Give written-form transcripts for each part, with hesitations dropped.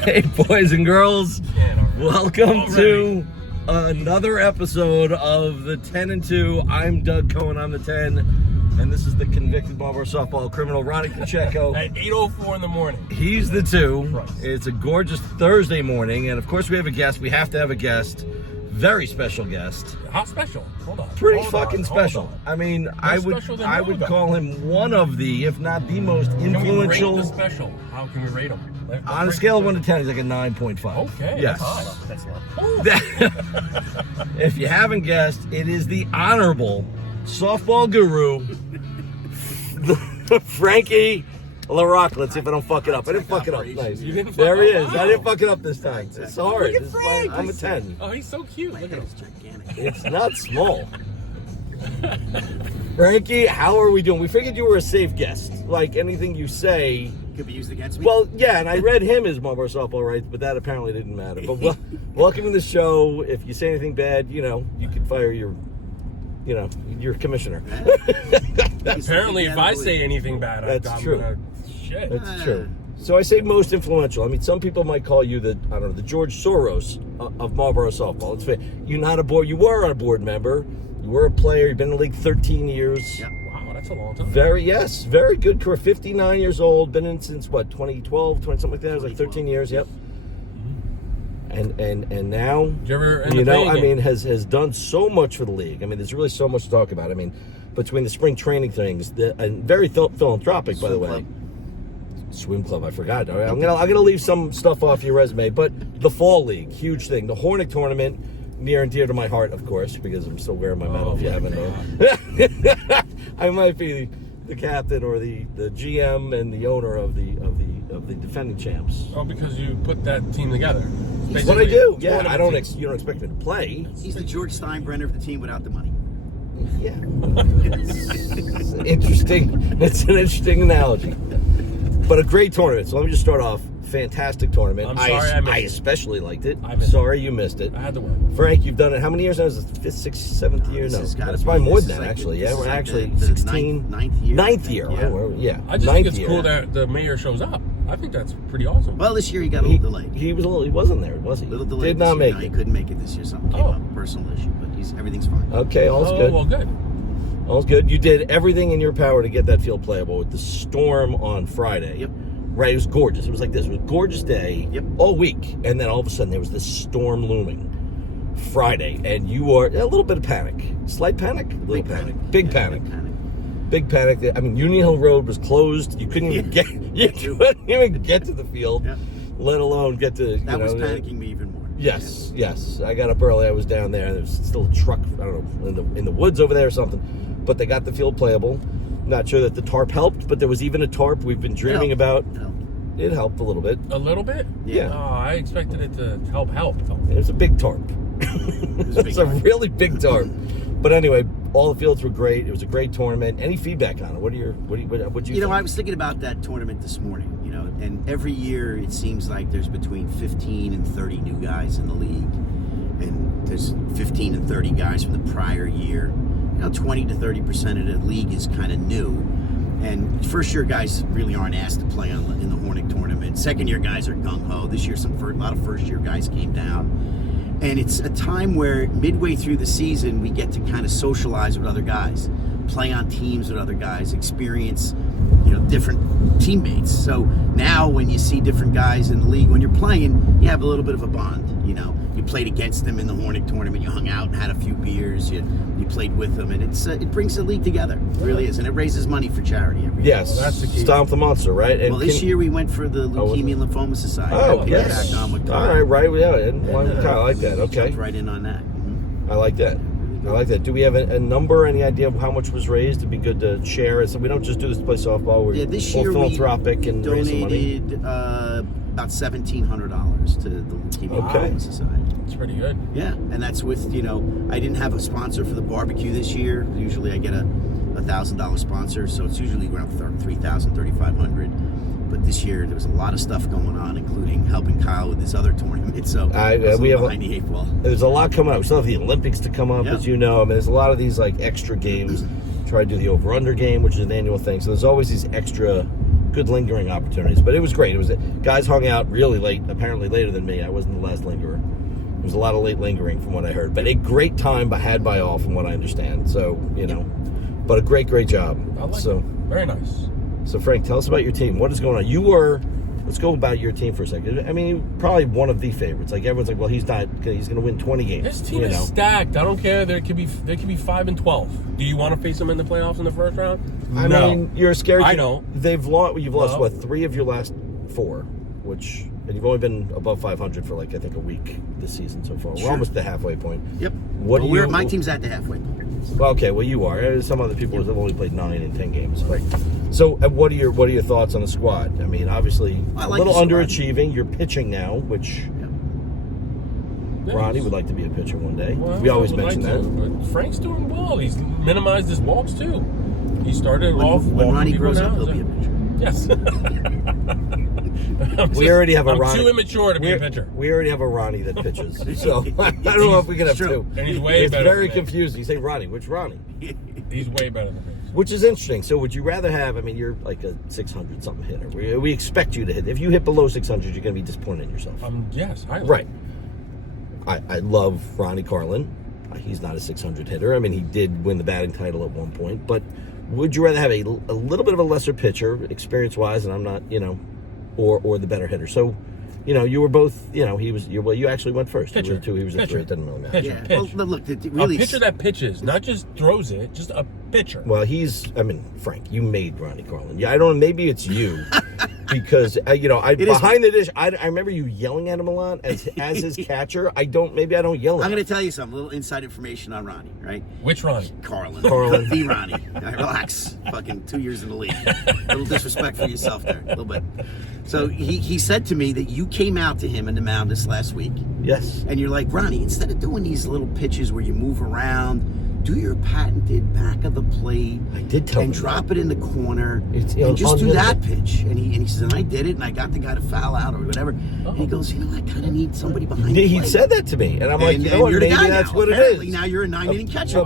Hey, boys and girls, welcome to another episode of the 10 and 2. I'm Doug Cohen, I'm the 10, and this is the convicted Marlboro softball criminal, Ronnie Pacheco. At 8:04 in the morning. He's the 2. It's a gorgeous Thursday morning, and of course we have a guest. We have to have a guest. Very special guest. How special? Hold on. Pretty fucking special. I mean, I would call him one of the, if not the most influential. Can we rate the special? How can we rate him? On a scale of 1 to 10, he's like a 9.5. Okay. Yes. That's low. If you haven't guessed, it is the honorable softball guru, Frankie LaRocca. Let's see if I don't fuck it up. I didn't fuck it up. Nice. You didn't fuck there he up? is. Wow. I didn't fuck it up this time. Sorry. Look at Frank. I'm a 10. Oh, he's so cute. Look at him. It's not small. Frankie, how are we doing? We figured you were a safe guest. Like anything you say could be used against me. Well, yeah, and I read him his Marlboro softball rights, but that apparently didn't matter. But welcome to the show. If you say anything bad, you can fire your commissioner. Apparently, if I say anything bad, That's true. Shit. That's true. So I say most influential. I mean, some people might call you the George Soros of Marlboro softball. It's fair. You're not a board. You were a board member. You were a player. You've been in the league 13 years. Yep. Wow, that's a long time. Very good career. 59 years old. Been in since what? 2012, something like that. It was like 13 years. Yep. And now, Did you ever end up playing I mean, has done so much for the league. I mean, there's really so much to talk about. I mean, between the spring training things, and very philanthropic, by the way. Swim club, I forgot. I'm gonna leave some stuff off your resume, but the fall league, huge thing. The Hornet tournament, near and dear to my heart, of course, because I'm still wearing my medal. If you haven't known, I might be the captain or the GM and the owner of the defending champs. Oh, because you put that team together. That's what I do. Yeah, you don't expect me to play. He's the George Steinbrenner of the team without the money. Yeah, it's interesting. It's an interesting analogy. But a great tournament. So let me just start off. Fantastic tournament. I'm sorry I missed I especially liked it. Sorry you missed it. I had to work. Frank, you've done it. How many years now? Is it 5th, 6th, 7th year? No, it's probably more than that, actually. Yeah, we're actually 16. Ninth year. Ninth year. Yeah. I just think it's cool that the mayor shows up. I think that's pretty awesome. Well, this year he got a little delayed. He wasn't there, was he? A little delayed. Did not make it. He couldn't make it this year. Something came up, personal issue, but everything's fine. Okay, all's good. Well, good. All's good. You did everything in your power to get that field playable with the storm on Friday. Yep. Right, it was gorgeous. It was like this. It was a gorgeous day all week. And then all of a sudden there was this storm looming Friday. And you were a little bit of panic. Slight panic? Big panic. Big panic. Big panic. I mean, Union Hill Road was closed. You couldn't even get to the field, let alone get to, That was panicking me even more. Yes. I got up early. I was down there. And there was still a truck, I don't know, in the woods over there or something. But they got the field playable. Not sure that the tarp helped, but there was even a tarp we've been dreaming about. It helped a little bit. A little bit? Yeah. Oh, I expected it to help. It was a big tarp. It's a really big tarp. But anyway, all the fields were great. It was a great tournament. Any feedback on it? What do you think? I was thinking about that tournament this morning, and every year it seems like there's between 15 and 30 new guys in the league. And there's 15 and 30 guys from the prior year. 20 to 30% of the league is kind of new. And first-year guys really aren't asked to play in the Hornet tournament. Second-year guys are gung-ho. This year, a lot of first-year guys came down. And it's a time where midway through the season, we get to kind of socialize with other guys, play on teams with other guys, experience, different teammates. So now when you see different guys in the league, when you're playing, you have a little bit of a bond, You played against them in the Hornet tournament. You hung out and had a few beers. You played with them, and it brings the league together. It really is, and it raises money for charity every year. Yes, that's the key. Stomp the Monster, right? And this year we went for the Leukemia and Lymphoma Society. Oh, yes. Back on with all right, yeah. I like that. Okay, jumped right in on that. I like that. Do we have a number? Any idea of how much was raised? It'd be good to share. So we don't just do this to play softball. We're this all year philanthropic and raising money. Donated about $1,700 to the Leukemia and Lymphoma Society. It's pretty good. Yeah, and that's with I didn't have a sponsor for the barbecue this year. Usually I get a $1,000 sponsor, so it's usually around $3,000, $3,500. But this year there was a lot of stuff going on, including helping Kyle with his other tournament. So we have behind the 8 ball. There's a lot coming up. We still have the Olympics to come up, as you know. I mean, there's a lot of these like extra games. Try to do the over/under game, which is an annual thing. So there's always these extra good lingering opportunities. But it was great. It was guys hung out really late, apparently later than me. I wasn't the last lingerer. There was a lot of late lingering from what I heard. But a great time had by all from what I understand. So, but a great job. I like it. Very nice. So, Frank, tell us about your team. What is going on? Let's go about your team for a second. I mean, probably one of the favorites. Like, everyone's like, well, he's going to win 20 games. His team is stacked. I don't care. They could be 5-12. Do you want to face them in the playoffs in the first round? I mean, you're a scary team. I know. You've lost, what, 3 of your last 4, and you've only been above 500 for, like, I think a week this season so far. Sure. We're almost at the halfway point. Yep. My team's at the halfway point. Well, okay, well, you are. Some other people have only played 9 and 10 games. But, so, what are your thoughts on the squad? I mean, obviously, a little underachieving. You're pitching now, which Ronnie would like to be a pitcher one day. Well, we always mention that. But Frank's doing well. He's minimized his walks, too. He started off when Ronnie grows up, he'll be a pitcher. Yes. We already have a Ronnie. I'm too immature to be a pitcher. We already have a Ronnie that pitches. So I don't know if we can have 2. And he's way better. It's very confusing. You say Ronnie. Which Ronnie? He's way better than me. Which is interesting. So would you rather have, I mean, you're like a 600-something hitter. We expect you to hit. If you hit below 600, you're going to be disappointed in yourself. Yes. Right. I love Ronnie Carlin. He's not a 600 hitter. I mean, he did win the batting title at one point. But would you rather have a little bit of a lesser pitcher, experience-wise, and I'm not, or the better hitter? So, you were both, you actually went first. Pitcher. You were 2, he was a 3. It doesn't really matter. Yeah. Pitch. Well, look, a pitcher that pitches, not just throws it, just a pitcher. Well, Frank, you made Ronnie Carlin. Yeah, I don't know, maybe it's you. Because, behind the dish, I remember you yelling at him a lot as his catcher. Maybe I don't yell at him. I'm going to tell you something, a little inside information on Ronnie, right? Which Ronnie? Carlin. The Ronnie. Right, relax. Fucking 2 years in the league. A little disrespect for yourself there, a little bit. So he said to me that you came out to him in the mound this last week. Yes. And you're like, Ronnie, instead of doing these little pitches where you move around, do your patented back of the plate. I did tell him. And drop it in the corner. And just do that pitch. And he says, and I did it, and I got the guy to foul out or whatever. And he goes, I kind of need somebody behind the plate. He said that to me. And I'm like, maybe that's what it is. Now you're a 9-inning catcher.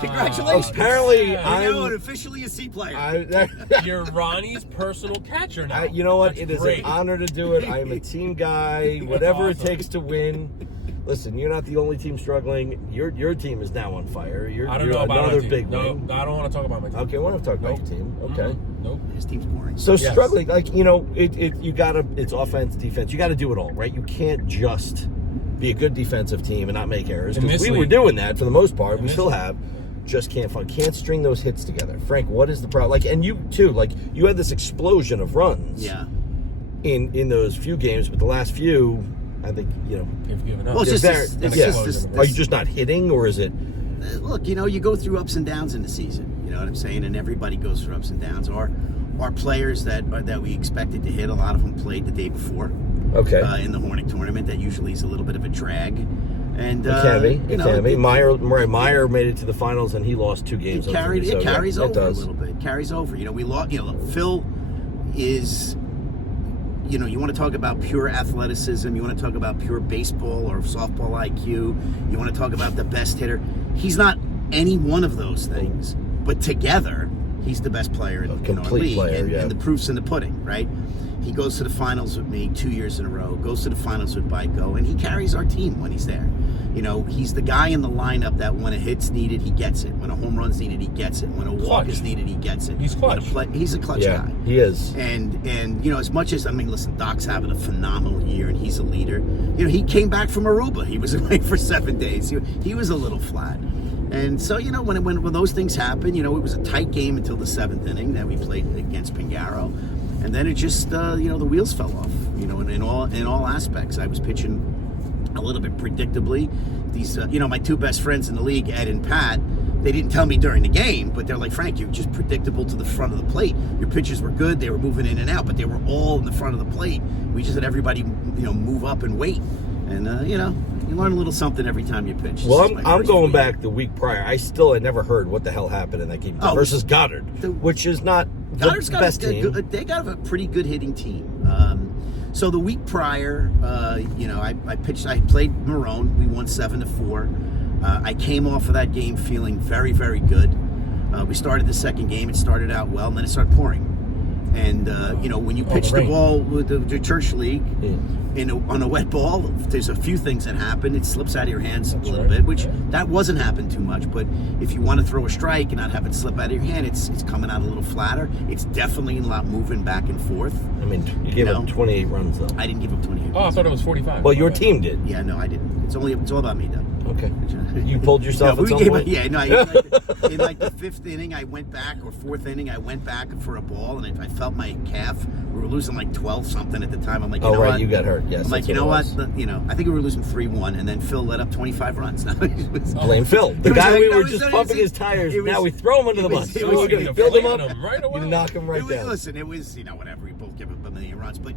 Congratulations. Apparently, I'm officially a C player. You're Ronnie's personal catcher now. You know what? That's it is great. an honor to do it. I am a team guy. Whatever it takes to win. Listen, you're not the only team struggling. Your team is now on fire. I don't know about another my team. big No, win. I don't want to talk about my team. Okay, we want to talk about your team. Okay. Nope. His team's boring. So struggling, it's offense, defense. You got to do it all, right? You can't just be a good defensive team and not make errors. Because we were doing that for the most part. We still have. Just can't string those hits together. Frank, what is the problem? And you too, you had this explosion of runs. Yeah. In those few games, but the last few, I think, You've given up. Well, it's just this. Are you just not hitting, or is it? Look, you go through ups and downs in the season. You know what I'm saying? And everybody goes through ups and downs. Our players that we expected to hit, a lot of them played the day before. Okay. In the Hornet tournament, that usually is a little bit of a drag. And it can be. Meyer made it to the finals, and he lost 2 games. It carries over a little bit. It carries over. We lost. Phil is. You want to talk about pure athleticism. You want to talk about pure baseball or softball IQ. You want to talk about the best hitter. He's not any one of those things, but together, he's the best player in our league. And the proof's in the pudding, right? He goes to the finals with me 2 years in a row, goes to the finals with Baiko, and he carries our team when he's there. He's the guy in the lineup that when a hit's needed, he gets it. When a home run's needed, he gets it. When a walk is needed, he gets it. He's clutch. He's a clutch guy. He is. And as much as, listen, Doc's having a phenomenal year, and he's a leader. He came back from Aruba. He was away for 7 days. He was a little flat. And so, when those things happen, it was a tight game until the 7th inning that we played against Pingaro. And then it just, the wheels fell off, in all aspects. I was pitching a little bit predictably. These, my 2 best friends in the league, Ed and Pat, they didn't tell me during the game, but they're like, Frank, you're just predictable to the front of the plate. Your pitches were good. They were moving in and out, but they were all in the front of the plate. We just had everybody, move up and wait. And, you learn a little something every time you pitch. Well, I'm going back the week prior. I never heard what the hell happened in that game versus Goddard, which is not the best team. They got a pretty good hitting team. So the week prior, I pitched. I played Marone. We won 7-4. I came off of that game feeling very, very good. We started the second game. It started out well, and then it started pouring. And when you pitch the ball with the church league on a wet ball, there's a few things that happen. It slips out of your hands a little bit, which that wasn't happening too much. But if you want to throw a strike and not have it slip out of your hand, it's coming out a little flatter. It's definitely not moving back and forth. I mean, you gave up 28 runs, though. I didn't give up 28 Oh, I thought it was 45. Well, your team did. Yeah, no, I didn't. It's all about me, though. Okay. You pulled yourself at some point? In like the fifth inning, I went back, or fourth inning, I went back for a ball, and I felt my calf. We were losing like 12-something at the time. I'm like, you know what? You got hurt. Yes. I'm like, you know what? I think we were losing 3-1, and then Phil let up 25 runs. Blame Phil. The guy we were just pumping his tires. Now we throw him under the bus. We're going to build him up right away. You knock him right down. Listen, it was, whatever. We both give up a million runs, but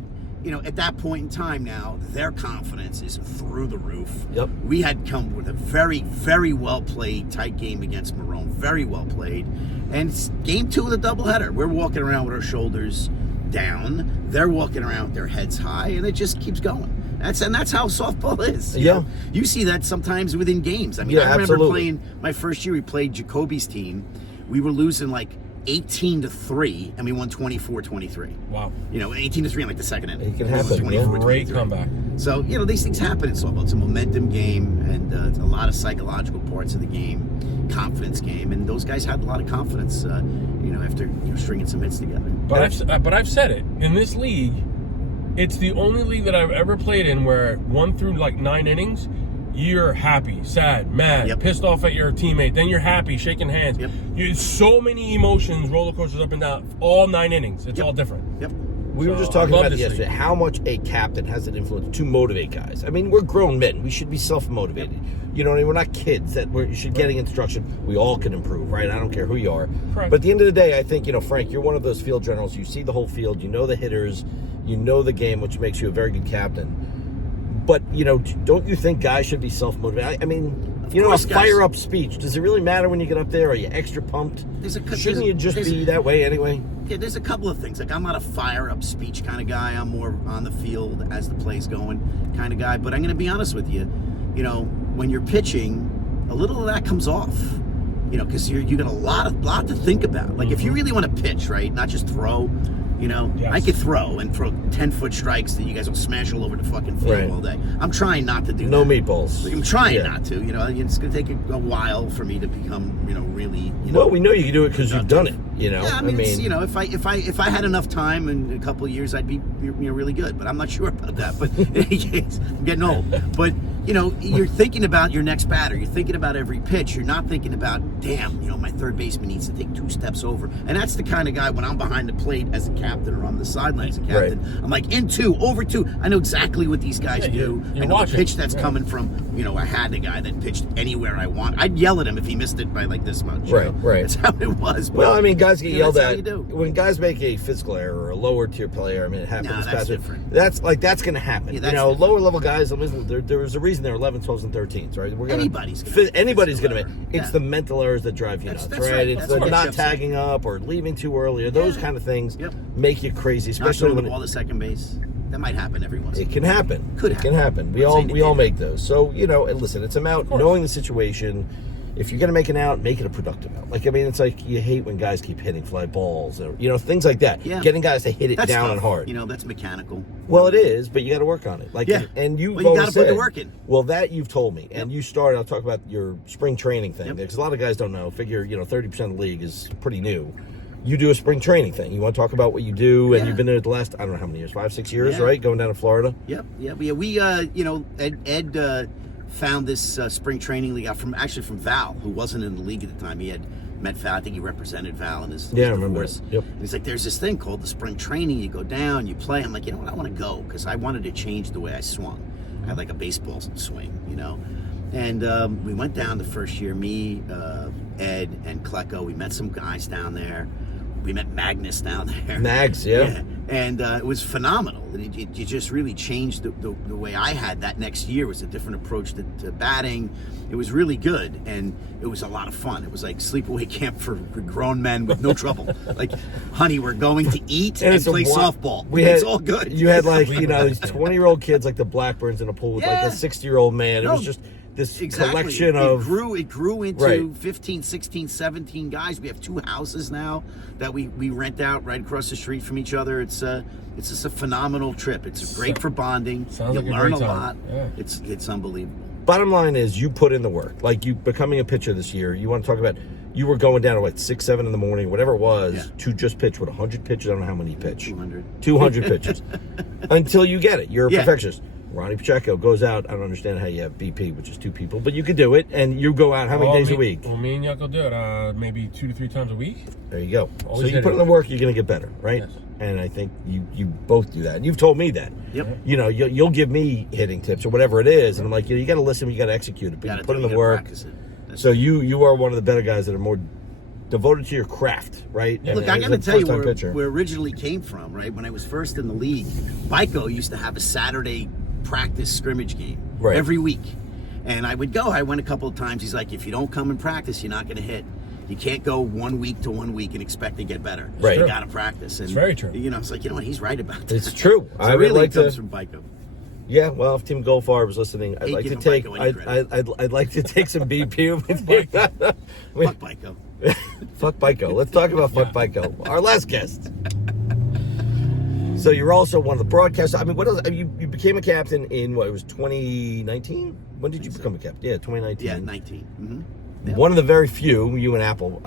at that point in time now, their confidence is through the roof. Yep. We had come with a very, very well played tight game against Marone. Very well played. And it's game 2 of the doubleheader. We're walking around with our shoulders down. They're walking around with their heads high, and it just keeps going. That's how softball is. You know? You see that sometimes within games. I mean, I remember playing my first year. We played Jacoby's team. We were losing like 18-3, and we won 24-23. Wow. 18-3 in like the second inning. It can happen. Great comeback. So, these things happen in softball. It's a momentum game, and it's a lot of psychological parts of the game, confidence game, and those guys had a lot of confidence, after stringing some hits together. But I've said it. In this league, it's the only league that I've ever played in where 1 through like 9 innings, you're happy, sad, mad, pissed off at your teammate. Then you're happy, shaking hands. So many emotions, roller coasters up and down. All 9 innings. It's all different. We were just talking about it yesterday. How much a captain has an influence to motivate guys. I mean, we're grown men. We should be self-motivated. You know what I mean? We're not kids that we should getting instruction. We all can improve, right? I don't care who you are. Correct. But at the end of the day, I think, Frank, you're one of those field generals. You see the whole field. You know the hitters. You know the game, which makes you a very good captain. But, don't you think guys should be self-motivated? I mean, a fire-up speech. Does it really matter when you get up there? Are you extra pumped? Shouldn't you just be that way anyway? Yeah, there's a couple of things. Like, I'm not a fire-up speech kind of guy. I'm more on the field as the play's going kind of guy. But I'm going to be honest with you. When you're pitching, a little of that comes off. Because you got a lot to think about. Like, if you really want to pitch, right, not just throw. I could throw 10-foot strikes that you guys will smash all over the fucking field all day. I'm trying not to do that. No meatballs. I'm trying not to. It's going to take a while for me to become, really. Well, we know you can do it because you've done it. Yeah, I mean, if I had enough time in a couple of years, I'd be really good. But I'm not sure about that. But in any case, I'm getting old. But you're thinking about your next batter. You're thinking about every pitch. You're not thinking about, damn, my third baseman needs to take 2 steps over. And that's the kind of guy when I'm behind the plate as a captain or on the sidelines as a captain. I'm like, in 2, over 2. I know exactly what these guys do. You're I know watching. the pitch that's coming from. I had a guy that pitched anywhere I want. I'd yell at him if he missed it by like this much. Right. That's how it was. But, well, I mean, guys get yelled at. When guys make a physical error or a lower tier player, I mean, it happens. That's different. That's going to happen. Yeah, lower level guys, there was a reason they're 11, 12s, and 13s, right? Anybody's going to make. It's the mental errors that drive you nuts, right? It's the not tagging up or leaving too early or those kind of things make you crazy, especially when when the ball to second base. That might happen every once in a while. It can happen. It can happen. We all make those. So, listen, it's about knowing the situation. If you're going to make an out, make it a productive out. Like, I mean, it's like you hate when guys keep hitting fly balls or, things like that. Yeah. Getting guys to hit it down tough. and hard. That's mechanical. Well, it is, but you got to work on it. Like, and you got to put the work in. Well, that you've told me. And you started, I'll talk about your spring training thing. Because a lot of guys don't know. Figure, 30% of the league is pretty new. You do a spring training thing. You want to talk about what you do, and you've been there the last, I don't know how many years, 5, 6 years, right? Going down to Florida. Yep. We, Ed found this spring training league out from Val, who wasn't in the league at the time. He had met Val. I think he represented Val in his divorce. Yep. And he's like, there's this thing called the spring training. You go down, you play. I'm like, you know what? I want to go because I wanted to change the way I swung. I had like a baseball swing, And we went down the first year. Me, Ed, and Klecko. We met some guys down there. We met Magnus down there. Mags, yeah. And it was phenomenal. It just really changed the way I had that next year. It was a different approach to batting. It was really good, and it was a lot of fun. It was like sleepaway camp for grown men with no trouble. Like, honey, we're going to eat and play softball. It's all good. You had like, these 20-year-old kids like the Blackburns in a pool with like a 60-year-old man. It was just collection of... It grew into Right. 15, 16, 17 guys. We have 2 houses now that we rent out right across the street from each other. It's just a phenomenal trip. It's great for bonding. Sounds You like a learn great a time. lot. Yeah. It's unbelievable. Bottom line is you put in the work. Like you becoming a pitcher this year, you want to talk about, you were going down at like 6, 7 in the morning, whatever it was, Yeah. to just pitch with 100 pitches. I don't know how many you pitch. 200 pitches. Until you get it. You're a Yeah. perfectionist. Ronnie Pacheco goes out. I don't understand how you have BP, which is 2 people, but you can do it. And you go out how many days a week? Well, me and Yuck will do it maybe 2 to 3 times a week. There you go. Always So you hit put it. in the work, you're going to get better, right? Yes. And I think you both do that. And you've told me that. Yep. You know, you'll give me hitting tips or whatever it is, and I'm like, you got to listen, you got to execute it, but you put in the work. So you are one of the better guys that are more devoted to your craft, right? Yeah. Look, And I as got to a tell you first-time where pitcher. we originally came from, right? When I was first in the league, Bico used to have a Saturday practice scrimmage game Right. every week. And I would go. I went a couple of times. He's like, if you don't come and practice, you're not going to hit. You can't go 1 week to 1 week and expect to get better. Right. You got to practice. And, It's very true. You know, it's like, you know what? He's right about that. It's true. So I would really like comes to. from Bico. Yeah, well, if Tim Goldfarb was listening, I'd Ain't like to giving take. Bico any credit. I'd like to take some BP. Fuck Bico. Fuck Bico. Let's talk about Fuck Bico. Our last guest. So you're also one of the broadcasters. I mean, what else? I mean, you became a captain in what? It was 2019. When did you become a captain? Yeah, 2019. Yeah, 19. Mm-hmm. Yep. One of the very few, you and Apple,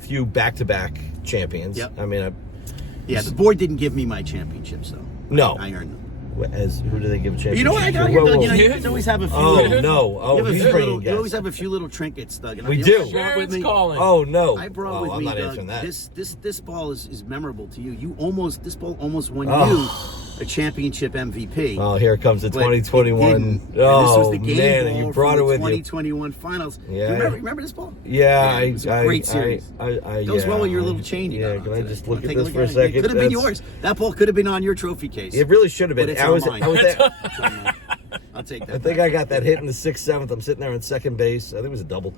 few back-to-back champions. Yep. I mean, Yeah, the board didn't give me my championships, though. No. I earned them. Who do they give a championship? You know what I got? Whoa, whoa. You always have a few. Oh little, no! you, Oh, have a he's few bringing little, you always guests. have a few little trinkets, Doug. And We you know do. what I brought with Sharon's me? calling. Oh no! I brought with I'm me, not Doug. answering that. This ball is memorable to you. This ball almost won Oh. you a championship MVP. Oh, here comes the but it 2021. didn't. And Oh this was the game man, ball and you from brought the it with you. 2021 finals. Yeah. Remember this ball? Yeah, it was a great series. yeah, Goes well with your little chain you Yeah, got can on I today. just look Wanna at take this a for a look at it? second? It could have been That's- yours. That ball could have been on your trophy case. It really should have But been. it's I on was mine. there. It's on mine. I'll take that. I think I got that hit in the 6th, 7th. I'm sitting there in second base. I think it was a double,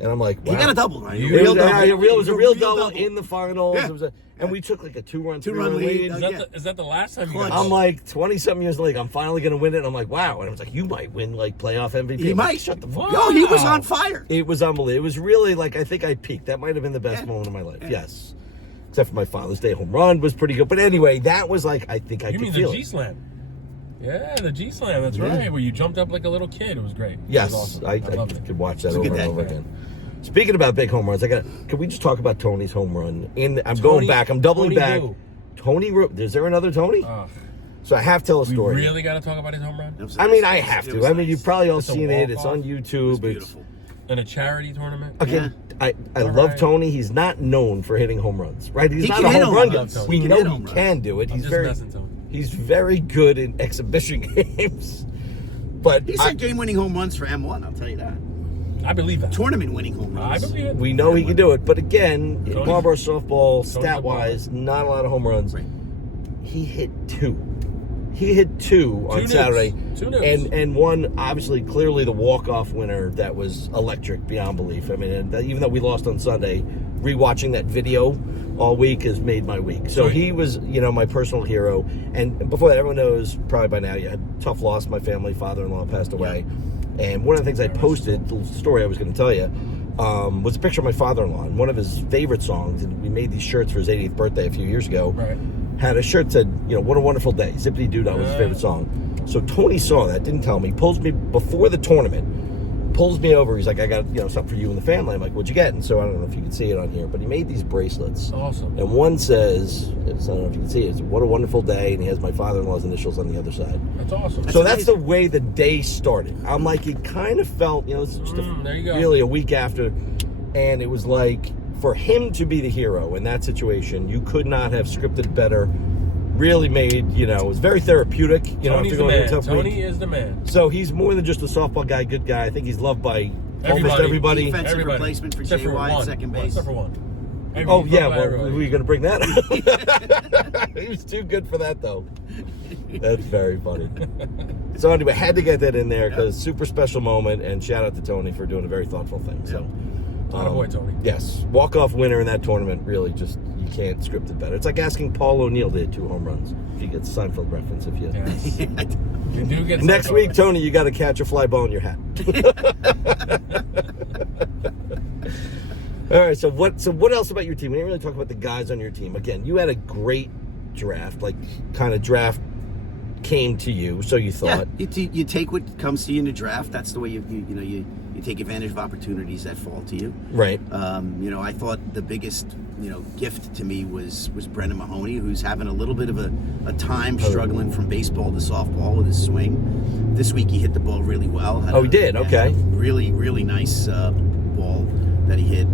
and I'm like, wow. You got a double, right? It A real was, double. it was a real double double. in the finals. Yeah. It was and we took like a 2-run, Two-run 3-run lead. lead. Is that the last time you Clutch. got I'm like 20-something years late. I'm finally going to win it. And I'm like, wow. And I was like, you might win like playoff MVP. He I'm like, might. Shut the fuck Wow. up. Yo, he was on fire. It was unbelievable. It was really like, I think I peaked. That might have been the best Yeah. moment of my life. Yeah. Yes. Except for my Father's Day home run was pretty good. But anyway, that was like, I think I You could mean feel the it. G-Slam? Yeah, the G-Slam. That's Yeah. right. Where you jumped up like a little kid. It was great. It Yes, was awesome. I loved it. could watch that It's a over good and day. over again. Speaking about big home runs, can we just talk about Tony's home run? I'm Tony- going back. I'm doubling Tony back. who? Tony, is there another Tony? Ugh. So I have to tell a We story. really got to talk about his home run? It was I mean, nice. I have It to. was I mean, nice. you've probably all It's a seen it. It's walk-off. on It was YouTube. beautiful. In a charity tournament? Again, I All love right. Tony. He's not known for hitting home runs, right? He's He not can a hit home home run runs. guy. He We can know hit he home runs. can do it. I'm just messing to him. He's very good in exhibition games. But He's had game-winning home runs for M1. I'll tell you that. I believe that. Tournament-winning home I runs. believe it. we know he can do it. But again, in Tony- Marlboro softball, Tony's a stat-wise, not a lot of home runs. Right. He hit 2. He hit 2 on Two Saturday. nukes. Two nukes. And one, obviously, clearly the walk-off winner that was electric beyond belief. I mean, and even though we lost on Sunday, rewatching that video all week has made my week. So So- he was, my personal hero. And before that, everyone knows probably by now, you had a tough loss. My family, father-in-law passed away. And one of the things I posted, the story I was going to tell you, was a picture of my father-in-law. And one of his favorite songs, and we made these shirts for his 80th birthday a few years ago, Right. had a shirt that said, what a wonderful day. Zippity Doo Dah was his favorite song. So Tony saw that, didn't tell me, pulls me before the tournament, pulls me over. He's like, I got something for you and the family. I'm like, what'd you get? And so I don't know if you can see it on here, but he made these bracelets. Awesome. And one says, I don't know if you can see it, it's what a wonderful day, and he has my father-in-law's initials on the other side. That's awesome. So that's the way the day started. I'm like, it kind of felt, this is just there you go. really a week after, and it was like, for him to be the hero in that situation, you could not have scripted it better. Really made, it was very therapeutic, Tony's after the going through a man. tough Tony week. is the man. So he's more than just a softball guy, good guy. I think he's loved by almost everybody. Defensive Everybody. replacement for Except Jay White, one. second Well, base. except for one. Oh, He's yeah, loved by well, everybody. were you going to bring that up? He was too good for that, though. That's very funny. So anyway, had to get that in there because super special moment, and shout out to Tony for doing a very thoughtful thing. So, Attaboy, Tony. Yes, walk-off winner in that tournament. Really, just You can't script it better. It's like asking Paul O'Neill to hit 2 home runs. If you get the Seinfeld reference, if you. Yes. You do get Next Seinfeld week, reference. Tony, you got to catch a fly ball in your hat. All right. So what else about your team? We didn't really talk about the guys on your team. Again, you had a great draft. Like kind of draft came to you, so you thought. Yeah, you take what comes to you in the draft. That's the way you take advantage of opportunities that fall to you. Right. I thought the biggest gift to me was Brendan Mahoney, who's having a little bit of a time struggling from baseball to softball with his swing. This week he hit the ball really well. He did. Okay. Really, really nice ball that he hit.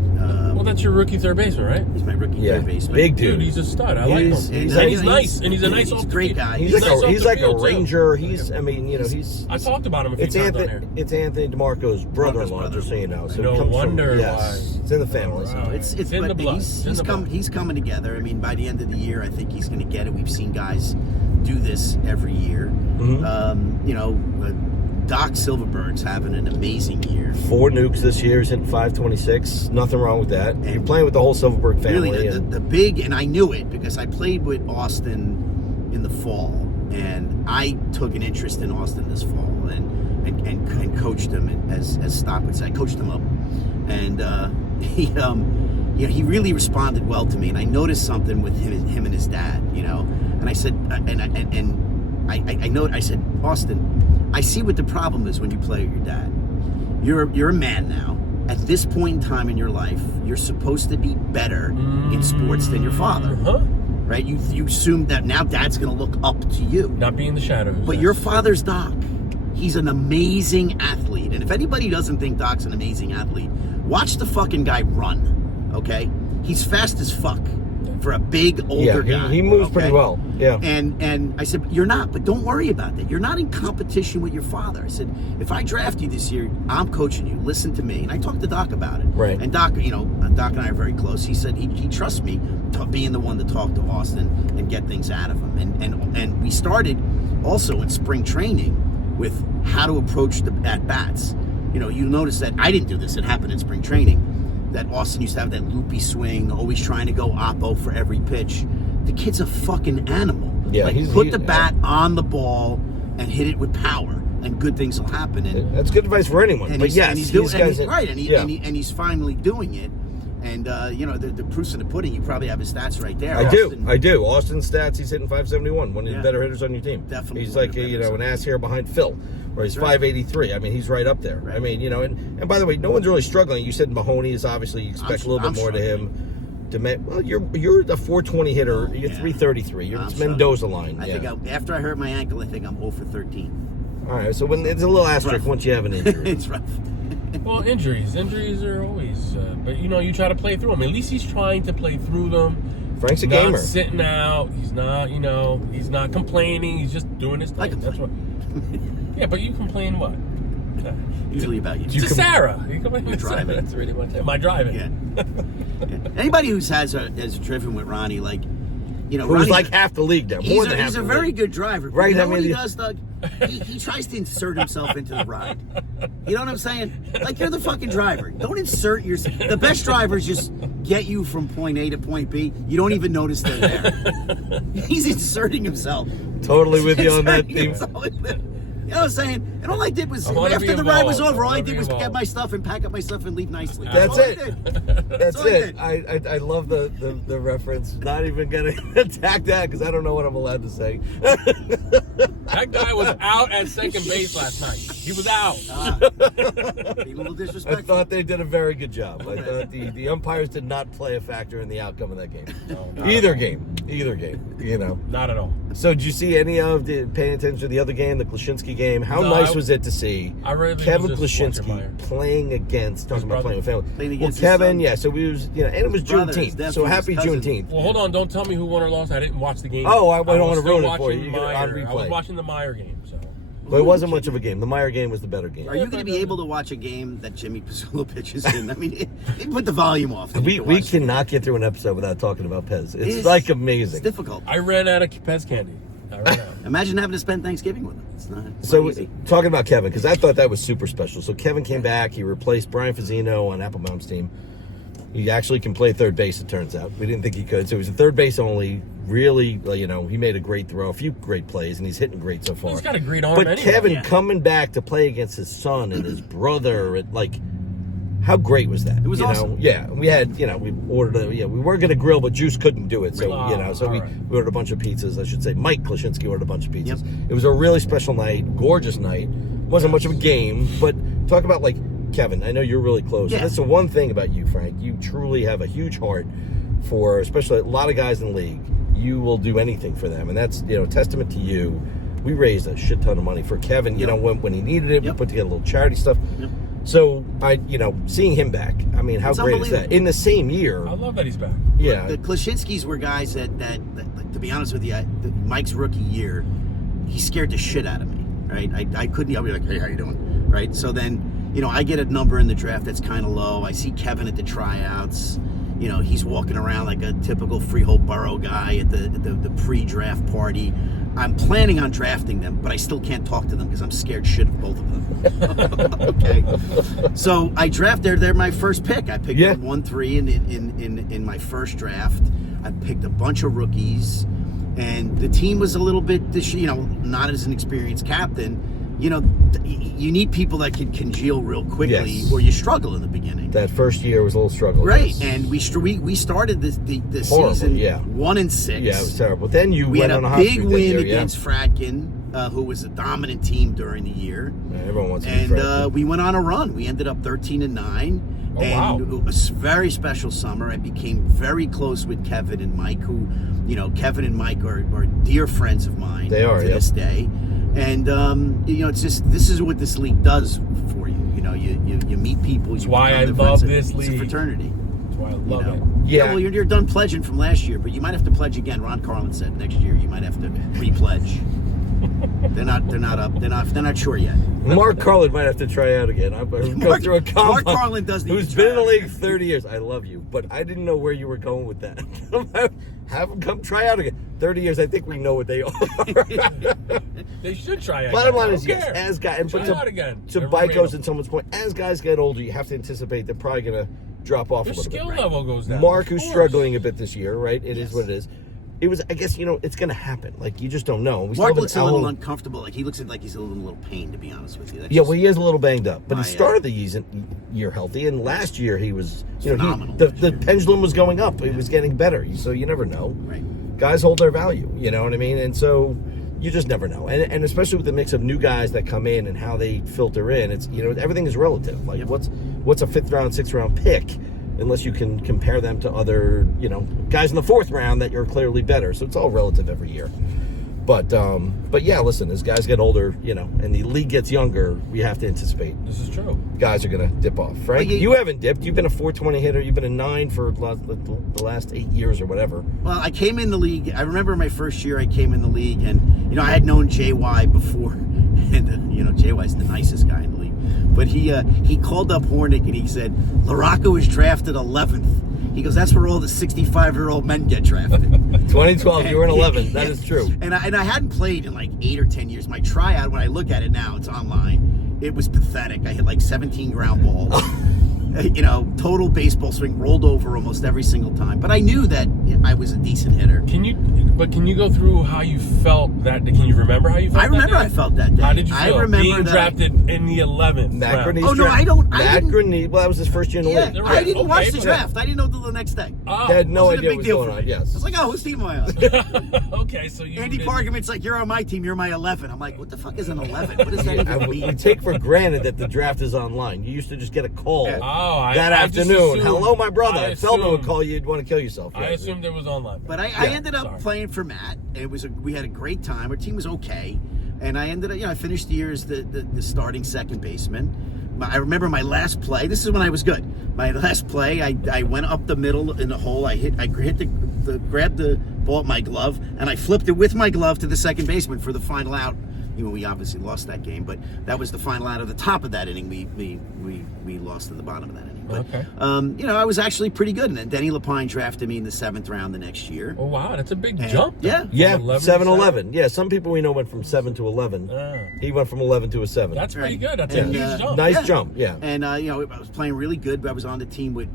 Well, that's your rookie third baseman, right? He's my rookie third baseman. Big dude. He's a stud. I like him. He's nice, and he's a nice off the great field. guy. He's like a ranger. He's. I talked about him a few times on here. It's Anthony DeMarco's brother-in-law, just so you know. So No it comes wonder from, yes, why. it's in the family. Wow. It's in the blood. He's coming together. I mean, by the end of the year, I think he's going to get it. We've seen guys do this every year. Mm-hmm. Doc Silverberg's having an amazing year. 4 nukes this year. He's hitting 526. Nothing wrong with that. And you're playing with the whole Silverberg family. Really, the big, and I knew it because I played with Austin in the fall, and I took an interest in Austin this fall, and coached him, as Stock would say. I coached him up, and he really responded well to me, and I noticed something with him and his dad, and I said, I said, Austin, I see what the problem is when you play with your dad. You're a man now. At this point in time in your life, you're supposed to be better in sports than your father. Right? You assume that now dad's going to look up to you. Not be in the shadows. But your father's Doc. He's an amazing athlete. And if anybody doesn't think Doc's an amazing athlete, watch the fucking guy run. Okay? He's fast as fuck for a big older guy. He moves pretty well. Yeah. And I said, you're not, but don't worry about that. You're not in competition with your father. I said, if I draft you this year, I'm coaching you. Listen to me. And I talked to Doc about it. Right. And Doc, Doc and I are very close. He said he trusts me being the one to talk to Austin and get things out of him. And we started also in spring training with how to approach the at-bats. You'll notice that I didn't do this. It happened in spring training. That Austin used to have that loopy swing, always trying to go oppo for every pitch. The kid's a fucking animal. Yeah, put the bat on the ball and hit it with power, and good things will happen. And that's good advice for anyone. But yes, he's finally doing it. And the proof's in the pudding. You probably have his stats right there. I do. Austin's stats, he's hitting 571. One of the better hitters on your team. Definitely. He's like an ass hair behind Phil, where he's 583. I mean, he's right up there. Right. I mean, and by the way, no one's really struggling. You said Mahoney is obviously, you expect a little bit more to him. Well, you're the 420 hitter. You're 333. You're Mendoza line. I think after I hurt my ankle, I think I'm 0 for 13. All right, so when it's a little asterisk once you have an injury. It's rough. Well, injuries are always, but you try to play through them. At least he's trying to play through them. Frank's a not gamer. Sitting out. He's not, he's not complaining. He's just doing his thing. That's what. Yeah, but you complain what? Usually about you. To Sarah. You complain You're driving. That's really what. Am I driving? Yeah. Anybody who has driven with Ronnie, who's like half the league now. More than half he's the a league. very good driver. Right. You know what he does, Doug? He tries to insert himself into the ride. You know what I'm saying? Like, you're the fucking driver. Don't insert yourself. The best drivers just get you from point A to point B. You don't even notice they're there. He's inserting himself. Totally with you on that theme. You know what I'm saying? And all I did was, after the ride was over, all I did was get my stuff and pack up my stuff and leave nicely. That's it. That's it. I I love the reference. Not even going to attack that because I don't know what I'm allowed to say. That guy was out at second base last night. He was out. Being a little disrespectful. I thought they did a very good job. I thought the umpires did not play a factor in the outcome of that game. No, Either game. Not at all. So did you see any of paying attention to the other game, the Klaschinski game? How nice was it to see Kevin Klaschinski playing against, talking about playing with family. Well, Kevin, so we was, and it was Juneteenth. So happy Juneteenth. Well, hold on. Don't tell me who won or lost. I didn't watch the game. Oh, I don't want to ruin it for you. You get on replay. I was watching the Meyer game, so. But it wasn't much of a game. The Meyer game was the better game. Are you going to be able to watch a game that Jimmy Pizzolo pitches in? I mean, put the volume off. We cannot get through an episode without talking about Pez. It's like amazing. It's difficult. I ran out of Pez candy. Imagine having to spend Thanksgiving with him. It's not easy. Talking about Kevin, because I thought that was super special. So Kevin came back. He replaced Brian Fazzino on Applebaum's team. He actually can play third base, it turns out. We didn't think he could. So he's a third base only. Really, he made a great throw, a few great plays, and he's hitting great so far. He's got a great arm But anyway. Kevin coming back to play against his son and his brother, how great was that? It was awesome. Yeah, we had, we ordered we weren't going to grill, but Juice couldn't do it. So, we ordered a bunch of pizzas. I should say Mike Klaschinski ordered a bunch of pizzas. Yep. It was a really special night, gorgeous night. Wasn't much of a game, but talk about, Kevin, I know you're really close. Yeah. And that's the one thing about you, Frank. You truly have a huge heart for, especially a lot of guys in the league. You will do anything for them, and that's, a testament to you. We raised a shit ton of money for Kevin, when he needed it. Yep. We put together a little charity stuff. Yep. So, seeing him back, how It's great is that? In the same year. I love that he's back. Yeah. The Klaschinskis were guys that, to be honest with you, Mike's rookie year, he scared the shit out of me, right? I couldn't, I'll be like, hey, how you doing? Right? So then, I get a number in the draft that's kind of low. I see Kevin at the tryouts. He's walking around like a typical Freehold Borough guy at the pre-draft party. I'm planning on drafting them, but I still can't talk to them because I'm scared shit of both of them. Okay. So I draft they're my first pick. I picked 1-3 in my first draft. I picked a bunch of rookies, and the team was a little bit, not as an experienced captain. You need people that can congeal real quickly, or you struggle in the beginning. That first year was a little struggle. Right, yes. and we started the Horrible, season 1-6. Yeah, it was terrible. Then We had went on a a hot big streak that win year, against Fratkin, who was a dominant team during the year. Yeah, everyone wants to be And Fratkin. we went on a run. We ended up 13-9. Oh, and wow. it was a very special summer. I became very close with Kevin and Mike, who, Kevin and Mike are dear friends of mine. They are, to yep. this day. And, it's just, this is what this league does for you. You meet people. That's you why become I the love friends. this It's league. a fraternity. That's why I love it. Yeah. Well, you're done pledging from last year, but you might have to pledge again. Ron Carlin said next year you might have to re-pledge. They're not sure yet. Mark Carlin might have to try out again. I'm going to go through a combine. Mark Carlin does need Who's to been try in the out league again. 30 years. I love you, but I didn't know where you were going with that. Have them come try out again. 30 years, I think we know what they are. They should try it. Bottom line I is, don't yes, care. as guys, and Try but it out again. to Never Biko's rate and someone's point, as guys get older, you have to anticipate they're probably going to drop off Their a little skill bit. level goes down. Mark, of who's course. struggling a bit this year, right? It is Yes. what it is. It was, I guess, it's going to happen. You just don't know. We still Mark have an looks a little Al- uncomfortable. He looks like he's a little pain, to be honest with you. That's Yeah, just- well, he is a little banged up, but he My, started the year healthy, and last year he was, phenomenal the last year. pendulum was going up. He was getting better, so you never know. Right. Guys hold their value, you know what I mean? And so you just never know. And especially with the mix of new guys that come in and how they filter in, it's, everything is relative. What's a 5th round, 6th round pick, unless you can compare them to other, guys in the 4th round that you're clearly better. So it's all relative every year. But yeah, listen, as guys get older, and the league gets younger, we have to anticipate This is true. guys are going to dip off. Frank, Well, you haven't dipped. You've been a 420 hitter. You've been a 9 for the last 8 years or whatever. Well, I came in the league. I remember my first year I came in the league, and I had known JY before, and JY's the nicest guy in the league. But he called up Hornet and he said LaRocca was drafted 11th. He goes, that's where all the 65-year-old men get drafted. 2012, you were in 11. That is true. And I hadn't played in 8 or 10 years. My tryout, when I look at it now, it's online. It was pathetic. I hit 17 ground balls. Total baseball swing, rolled over almost every single time. But I knew that I was a decent hitter. Can you go through how you felt that day? Can you remember how you felt I remember that I day? felt that day. How did you feel? I remember being that drafted in the 11th Matt round. Grenese Oh, no, draft. I don't- I Matt didn't- Grenese, well, that was his first year in the Yeah, league. They're I right. didn't watch the Okay. draft. I didn't know until the next day. Oh, He had no Wasn't a idea big what was deal going for on. me. Yes. I was like, oh, whose team am I on? okay, so you Andy didn't- Pargament's like, you're on my team, you're my 11. I'm like, what the fuck is an 11? What does that even We mean? take for granted that the draft is online. You used to just get a call Yeah. Oh, that I just afternoon. assumed- Hello, my brother. I Feldman would assumed- call you. You'd want to kill yourself. I assumed it was online. But I ended up playing for Matt. We had a great time. Our team was okay. And I ended up, I finished the year as the starting second baseman. I remember my last play. This is when I was good. My last play, I went up the middle in the hole. I grabbed the ball with my glove, and I flipped it with my glove to the second baseman for the final out. We obviously lost that game, but that was the final out of the top of that inning. We lost at the bottom of that inning. But, Okay. I was actually pretty good. And then Denny Lapine drafted me in the 7th round the next year. Oh wow, that's a big And- jump. yeah. Yeah, From 11 to 7-11. Yeah, some people we know went from 7 to 11. He went from 11 to a 7. That's pretty Right. good. That's Yeah. a huge jump. Nice jump, yeah. And I was playing really good. I was on the team with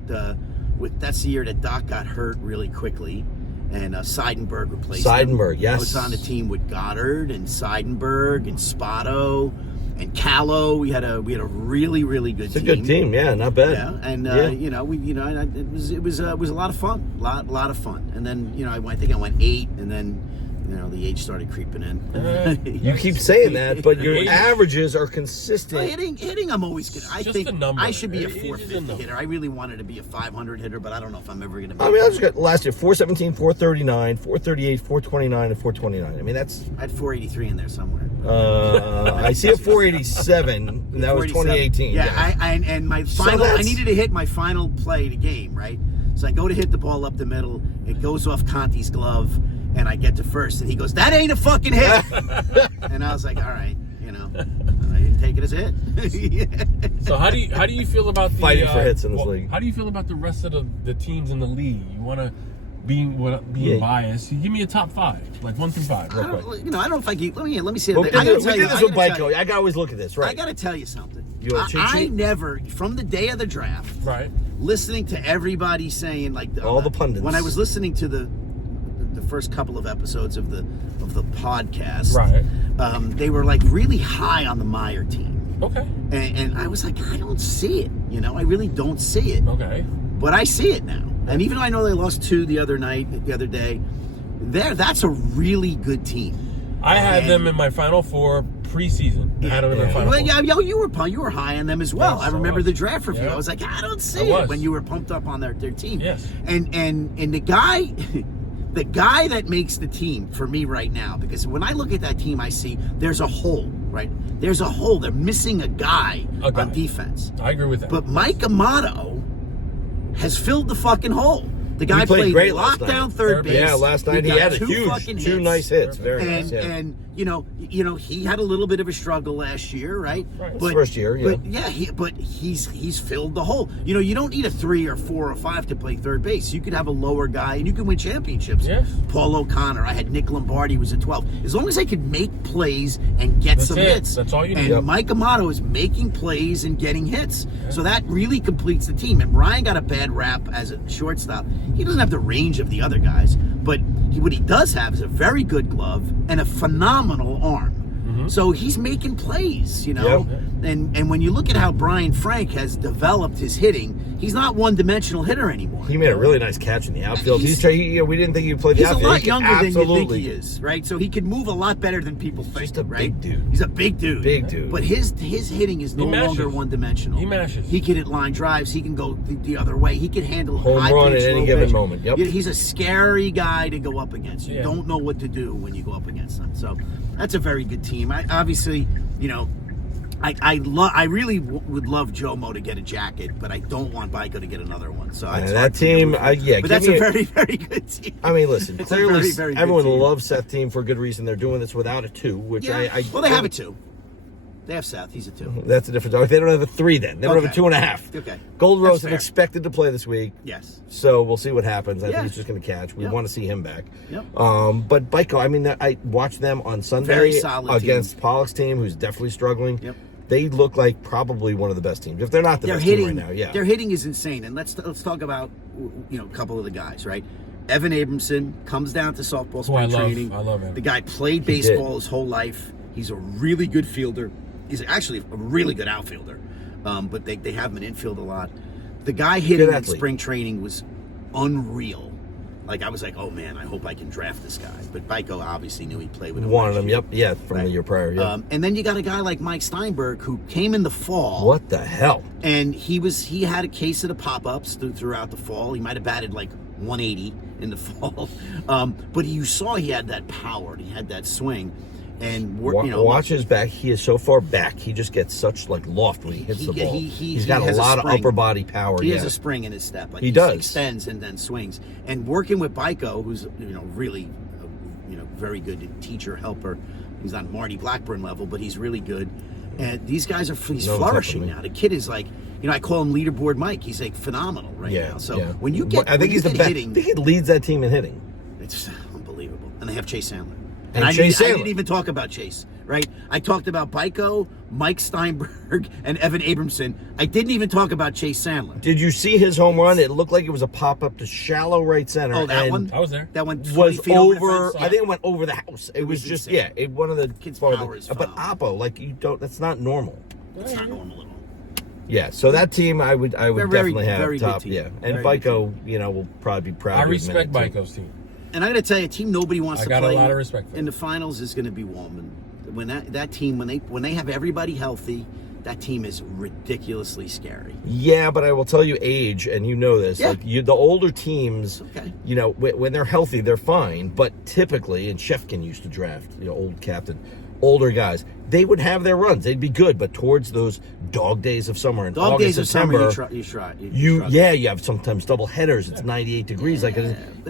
that's the year that Doc got hurt really quickly, and Seidenberg replaced Seidenberg, him. yes. I was on the team with Goddard and Seidenberg and Spotto and Callow. We had a really, really good team. It's a good team, yeah, not bad. Yeah, and it was a lot of fun, lot of fun. And then I think I went 8, and then the age started creeping in. You keep saying that, but your averages are consistent. Hitting, I'm always good. I Just think a number. I should be a It is a 450 number. hitter. I really wanted to be a 500 hitter, but I don't know if I'm ever going to be. I mean, I just got last year 417, 439, 438, 429, and 429. I mean, that's. I had 483 in there somewhere. I see a 487, and that was 2018. Yeah, and my final. I needed to hit my final play of the game, right? So I go to hit the ball up the middle. It goes off Conti's glove, and I get to first, and he goes, "That ain't a fucking hit." And I was like, "All right, and I didn't take it as a hit." So how do you feel about the Fighting for hits in this league? How do you feel about the rest of the teams in the league? You want to being biased? You give me a top 5, like 1 through 5. I don't know if I can. Let me see. Well, we did this with Byko. I always look at this, right? I got to tell you something. You want a cheat I sheet? never, from the day of the draft, Right. listening to everybody saying All the pundits. When I was listening to the first couple of episodes of the podcast, Right. They were like really high on the Meyer team, Okay. and I was like, I don't see it. I really don't see it. Okay. But I see it now. And even though I know they lost 2 the other day, that's a really good team. I had them in my Final 4 preseason. I had them in the Final 4. Yeah, you were high on them as well. Yes, I remember I was. the draft review. Yeah. I was like, I don't see it when you were pumped up on their team. Yes. And the guy the guy that makes the team for me right now, because when I look at that team, I see there's a hole, right? There's a hole. They're missing a guy on defense. I agree with that. But Mike Amato has filled the fucking hole. The guy played great lockdown third base. Yeah, last night he had a 2 huge, 2 nice hits. Very nice. Yeah. And he had a little bit of a struggle last year, right? Right. But, first year, yeah. But he's filled the hole. You don't need a 3 or 4 or 5 to play third base. You could have a lower guy and you can win championships. Yes. Paul O'Connor. I had Nick Lombardi was at 12. As long as they could make plays and get some hits. That's all you need. And Yep. Mike Amato is making plays and getting hits. Yeah. So that really completes the team. And Ryan got a bad rap as a shortstop. He doesn't have the range of the other guys, but what he does have is a very good glove and a phenomenal arm. So he's making plays, Yep. And when you look at how Brian Frank has developed his hitting, he's not one-dimensional hitter anymore. He made a really nice catch in the outfield. We didn't think he'd play the outfield. He's a lot younger than you think he is, right? So he can move a lot better than people think. Just a right? big dude. He's a big dude. Big dude. But his hitting is no longer one-dimensional. He mashes. He can hit line drives. He can go the other way. He can handle home high run pitch, at any low given pitch. moment. Yep. He's a scary guy to go up against. You Yeah. don't know what to do when you go up against him. So that's a very good team. I really would love Jomo to get a jacket, but I don't want Byko to get another one. So that team, but that's a very, very good team. I mean, listen, It's clearly a very, very good everyone team. loves Seth's team for a good reason. They're doing this without a 2, which well, they have a 2. They have Seth. He's a 2. That's the difference. Oh, they don't have a 3 then. They don't have a 2.5. Okay. Gold That's Rose is fair. expected to play this week. Yes. So we'll see what happens. I Yeah. think he's just going to catch. We Yep. want to see him back. Yep. But Byko, I mean, I watched them on Sunday Very solid against Pollock's team, who's definitely struggling. Yep. They look like probably one of the best teams. If they're not the best team right now, yeah. Their hitting is insane. And let's talk about a couple of the guys, right? Evan Abramson comes down to softball spring training. I love him. The guy played baseball his whole life. He's a really good fielder. He's actually a really good outfielder. But they have him in infield a lot. The guy hitting in spring training was unreal. Like, I was like, oh, man, I hope I can draft this guy. But Byko obviously knew he'd play with him. Wanted him, from the year prior, and then you got a guy like Mike Steinberg who came in the fall. What the hell? And he had a case of the pop-ups throughout the fall. He might have batted like 180 in the fall. But you saw he had that power. He had that swing. And watch his back. He is so far back. He just gets such loft when he hits the ball. He's got a lot of upper body power. He has a spring in his step. Like he does. Extends and then swings. And working with Byko, who's really very good teacher helper. He's not Marty Blackburn level, but he's really good. And these guys he's flourishing now. The kid is like, I call him leaderboard Mike. He's like phenomenal now. So when you get, I think he's the best. Hitting, I think he leads that team in hitting. It's unbelievable. And they have Chase Sandler. And I Chase Sandler. didn't even talk about Chase. right? I talked about Baiko, Mike Steinberg, and Evan Abramson. I didn't even talk about Chase Sandler. Did you see his home run? It looked like it was a pop-up to shallow right center. Oh, that and one? I was there. That one was feet over. the front I think it went over the house. It was just insane. one of the Kid's farther- power is But phenomenal. Oppo, like you don't. That's not normal. It's not normal at all. Yeah, so that team I would Very, definitely have very good top. team. Yeah, and Very good Baiko, will probably be proud. I to admit respect it, too. Baiko's team. And I got to tell you, a team nobody wants I to got play a lot of respect for in it. the finals is going to be Walman. When that team, when they have everybody healthy, that team is ridiculously scary. Yeah, but I will tell you, age, and you know this. Yeah. Like the older teams, Okay. when they're healthy, they're fine. But typically, and Shefkin used to draft, old captain, older guys, they would have their runs. They'd be good, but towards those dog days of summer and Dog August, days of September, summer, you struggle. you have sometimes double headers. It's 98 degrees. But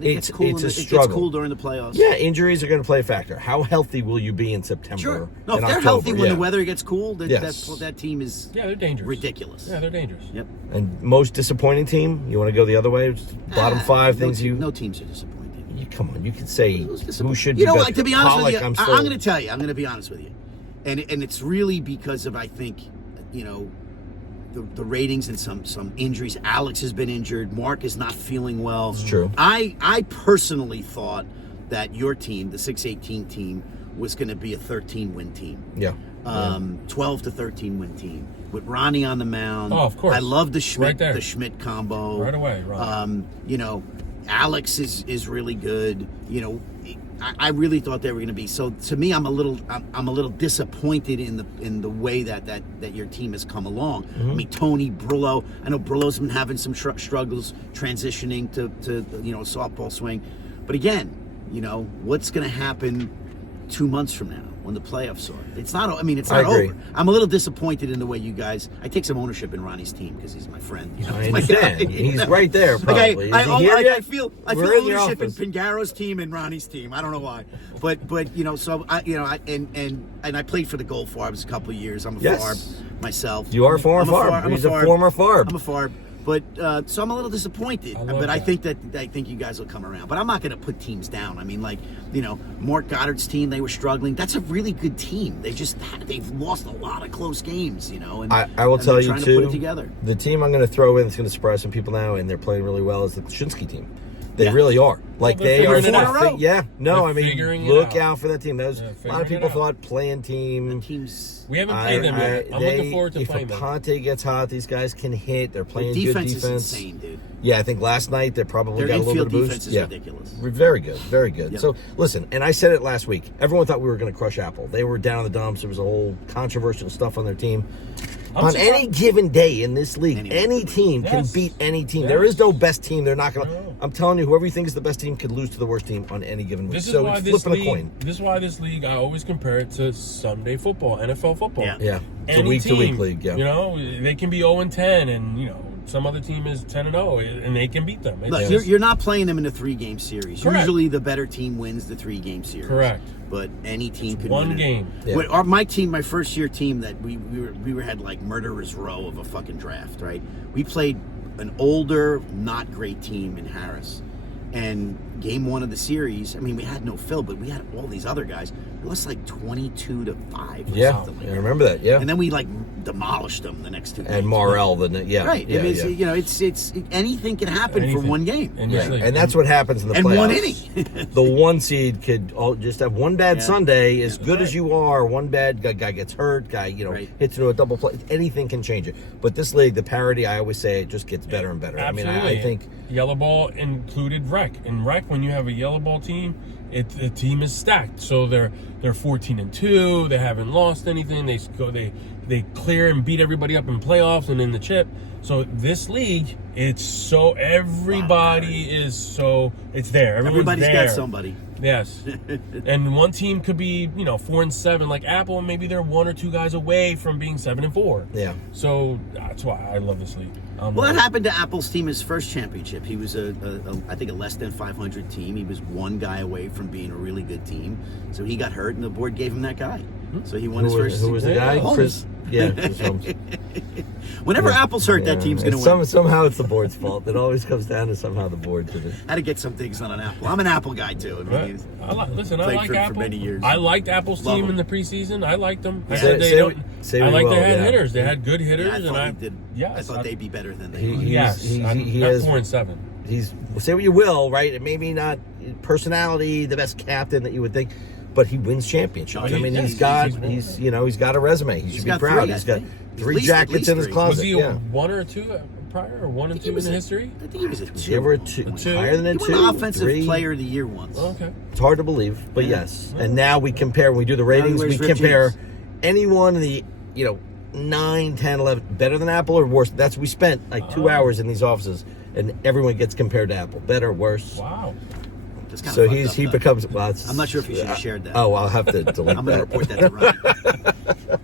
it gets cool. It's a It struggle. gets cool during the playoffs. Yeah, injuries are going to play a factor. How healthy will you be in September? Sure. No, if and they're October? healthy when Yeah. the weather gets cool, Yes. that team is Yeah, they're dangerous. ridiculous. Yeah, they're dangerous. Yep. And most disappointing team, you want to go the other way? Just bottom five things No teams are disappointing. Come on, you could say who should You be know better. what? To be honest with you, Pollock, I'm going to tell you. I'm going to be honest with you, and it's really because of I think the ratings and some injuries. Alex has been injured. Mark is not feeling well. It's true. I personally thought that your team, the 618 team, was going to be a 13-win team. Yeah. 12 to 13 win team with Ronnie on the mound. Oh, of course. I love the Schmidt Right there. the Schmidt combo. Right away, Ronnie. Alex is really good. I really thought they were going to be. So to me, I'm a little disappointed in the way that your team has come along. Mm-hmm. I mean, Tony Brullo. I know Brullo's been having some struggles transitioning to softball swing, but again, what's going to happen 2 months from now when the playoffs start? It's not. I mean, it's I not agree. over. I'm a little disappointed in the way you guys. I take some ownership in Ronnie's team because he's my friend. I He's my guy, understand. He's right there, Like, probably. I Is he here yet? feel We're in the ownership in office. Pingaro's team and Ronnie's team. I don't know why, but so I played for the Gold Farbs a couple of years. I'm a Yes. Farb myself. You are a former Farb. He's a former Farb. I'm a Farb. But so I'm a little disappointed. I love But I that. think you guys will come around. But I'm not going to put teams down. I mean, Mort Goddard's team, they were struggling. That's a really good team. They've lost a lot of close games. And I will and tell they're you trying too. to put it together. The team I'm going to throw in that's going to surprise some people now, and they're playing really well, is the Kuczynski team. They Yeah. really are. Like they're they are. figuring it out. Yeah. No, They're I mean, figuring it look out. out for that team. That was, Yeah, a lot of figuring it people out. thought playing team. Teams. We haven't played them yet. I'm looking forward to if playing them. Aponte gets hot, these guys can hit. They're Their playing defense good defense. is insane, dude. Yeah, I think last night they probably Their got a little bit infield of boost. defense is Yeah. ridiculous. Very good, very good. Yep. So listen, and I said it last week. Everyone thought we were going to crush Apple. They were down in the dumps. There was a whole controversial stuff on their team. I'm On surprised- any given day in this league, Anyone any can team can Yes. beat any team. Yes. There is no best team. They're not going to. No. I'm telling you, whoever you think is the best team could lose to the worst team on any given week. This is So why it's this flipping league. a coin. This is why this league. I always compare it to Sunday football, NFL football. Yeah. Yeah, it's a Any week-to-week team, league. Yeah, they can be 0-10, and some other team is 10-0, and they can beat them. It's Look, just- you're not playing them in a 3-game series. Correct. Usually, the better team wins the 3-game series. Correct. But any team could one win it. game. Yeah. My team, my first year team, that we had like murderer's row of a fucking draft. Right? We played an older, not great team in Harris, and game 1 of the series. I mean, we had no Phil, but we had all these other guys. We lost like 22-5. Or yeah. something like I that. remember that. Yeah, And then we like demolished them the next 2 games. and Morrell, yeah, Right. yeah, I mean, yeah. it's anything can happen for Anything. one game. And Yeah, usually- and that's what happens in the And playoffs. one inning. The one seed could just have one bad Yeah. Sunday. As good right. as you are, one bad guy gets hurt. Guy, Right. hits into a double play. Anything can change it. But this league, the parity, I always say, it just gets better and better. Absolutely. I mean, I think yellow ball included rec. In rec, when you have a yellow ball team, the team is stacked. So they're 14-2. They haven't lost anything. They clear and beat everybody up in playoffs and in the chip. So this league, it's so everybody is so it's there. Everybody's there. got somebody. Yes, and one team could be 4-7 like Apple, and maybe they're 1 or 2 guys away from being 7-4. yeah. So that's why I love this league. Well, that happened to Apple's team his first championship. He was I think a less than 500 team. He was one guy away from being a really good team. So he got hurt, and the board gave him that guy. So he won his first. Who was the guy? Yeah. Chris Yeah. Whenever Apple's hurt, that team's going to win. Somehow it's the board's fault. It always comes down to somehow the board did it. I had to get some things on an Apple. I'm an Apple guy too. I mean, I like for Apple. many years. I liked Apple's Love team them. in the preseason. I liked them. I Say they we had will, hitters. They had good hitters, I thought and he did. yes, I thought they'd be better than they He- are. yes, he I'm has- 4-7. He's say what you will, right? And maybe not personality, the best captain that you would think, but he wins championships. Oh, I mean, yes, he's got he's he's got a resume. He should be got proud. three, He's I got think. three At least jackets in his three. closet. Was he yeah. a 1 or 2 prior, or 1 and 2 in the history? I think he was a Was he ever a two? two? Higher than a He two? won Offensive Three? Player of the Year once. Okay. It's hard to believe, but Yeah. yes. And now we compare, when we do the ratings, we wears ripped compare jeans. anyone in the, 9, 10, 11, better than Apple or worse. We spent like 2 hours in these offices, and everyone gets compared to Apple. Better, worse. Wow. That's kinda So fucked up, he though. becomes, well, it's, I'm not sure if you should have shared that. Oh, I'll have to delete I'm going to that. report that to Ryan.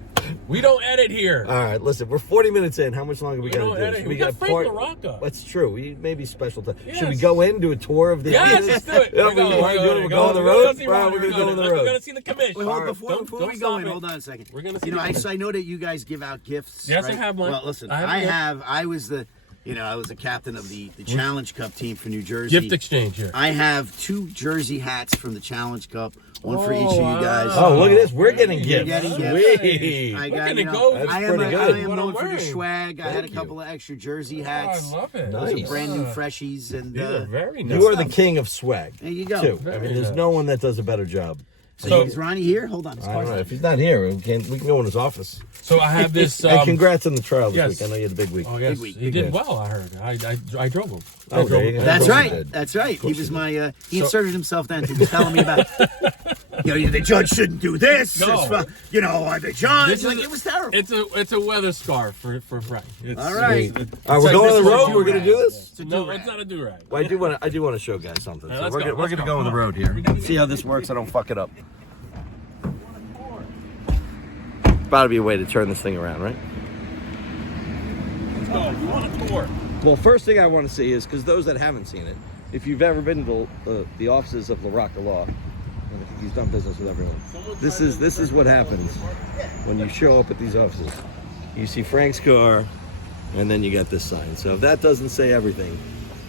We don't edit here. All right, listen, we're 40 minutes in. How much longer we We got don't to do? edit. Should We got Frank LaRocca. That's true. We maybe special time. Should we Yes. go in, do a tour of the Yes, let's do it. Yeah, We're going, we're going on the road. Right, we're going to go on the We're road. going to see the commission. Wait, hold, before Don't we go stop in, it. hold on a second. We're gonna see You know, the- I know that you guys give out gifts. Yes, right? I have one. Well, listen, I have a gift. I was the, I was the captain of the Challenge Cup team for New Jersey. Gift exchange here. I have 2 jersey hats from the Challenge Cup, one for each of you wow. guys. Oh, look at this. We're getting You're gifts. getting gifts. Sweet. I We're got, gonna go. That's I am, pretty I good. am What known I'm for the wearing. swag. I had a Thank couple of extra jersey Oh, hats. I love it. Nice. Some brand new freshies, and These are very nice. You are the king of swag. there you go. Too. Very I mean, there's nice. no one that does a better job. So- is Ronnie here? Hold on. His I don't car's know. on. If he's not here, we can go in his office. So I have this. And congrats on the trial this yes. week. I know you had a big week. Oh yes, Big week, he big did week. well. I heard. I drove him. I Oh, drove there you him. go. That's Of course right. he did. That's right. He was my. He So- inserted himself then. He was telling me about. The judge shouldn't do this. No. The judge. This Like, is- it was terrible. It's a weather scarf for Frank. It's, All right. it's- All right, we're going on the road. We're going to do do-rag. this. No, it's not a do-rag. Well, I do want to show guys something. So let's we're go, gonna, we're let's going to go. go on the road here. See how this works. I don't fuck it up. About to be a way to turn this thing around, right? Let's go. You want a tour? Well, first thing I want to see is, because those that haven't seen it, if you've ever been to the offices of LaRocca Law, and I think he's done business with everyone, this is what happens when you show up at these offices. You see Frank's car, and then you got this sign. So if that doesn't say everything,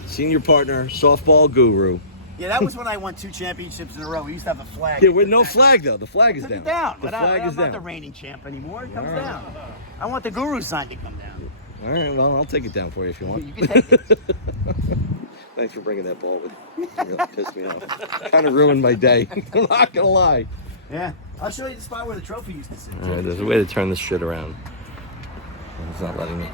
senior partner, softball guru. Yeah, that was when I won 2 championships in a row. We used to have a flag. Yeah, with no flag though. The flag is Took down. it down. The But flag I'm is not the down. reigning champ anymore. It comes All right. down. I want the guru sign to come down. All right, well, I'll take it down for you if you want. You can take it. Thanks for bringing that ball with you. It really pissed me off. Kind of ruined my day. I'm not gonna lie. Yeah. I'll show you the spot where the trophy used to sit. All right, there's a way to turn this shit around. It's not letting me.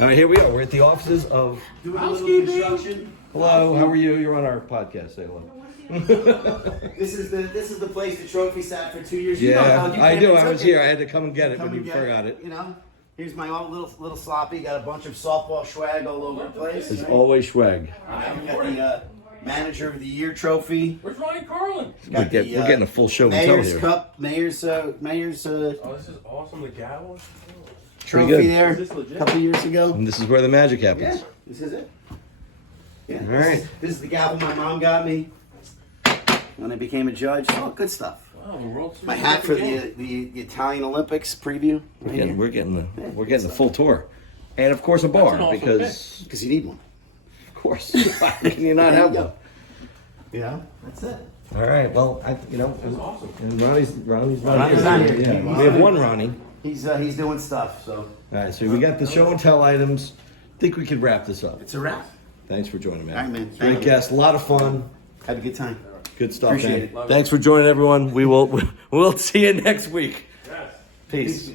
All right, here we are. We're at the offices of. Do a little construction. Hello, how are you? You're on our podcast. Say hello. This is the place the trophy sat for 2 years. You know, Yeah, you I came do. and I took was it. here. I had to come and get it Come when and you get forgot it. Here's my own little sloppy. Got a bunch of softball swag all over the place. It's always swag. We got the manager of the year trophy. Where's Ryan Carlin? We're getting a full show and tell Mayor's here. Cup, Mayor's Oh, this is awesome. The gavel. trophy good. there Is this legit? a couple years ago. And this is where the magic Yeah, happens. this is it. Yeah. All right. This is the gavel my mom got me when I became a judge. Oh, good stuff. Wow, the World Series. My hat for the Italian Olympics preview. We're getting the full tour, and of course a bar an awesome because Because you need one. of course how can you not have one? You know, that's it. All right. Well, That's awesome. and Ronnie's Ronnie's not here. Yeah, we have one Ronnie. He's doing stuff, so All right. So we got the show and tell items. Think we could wrap this up. it's a wrap. Thanks for joining me. All right, man. Great Thank you. guest. A lot of fun. Had a good time. Good stuff, Appreciate man. it. Thanks for joining, everyone. We'll see you next week. Yes. Peace.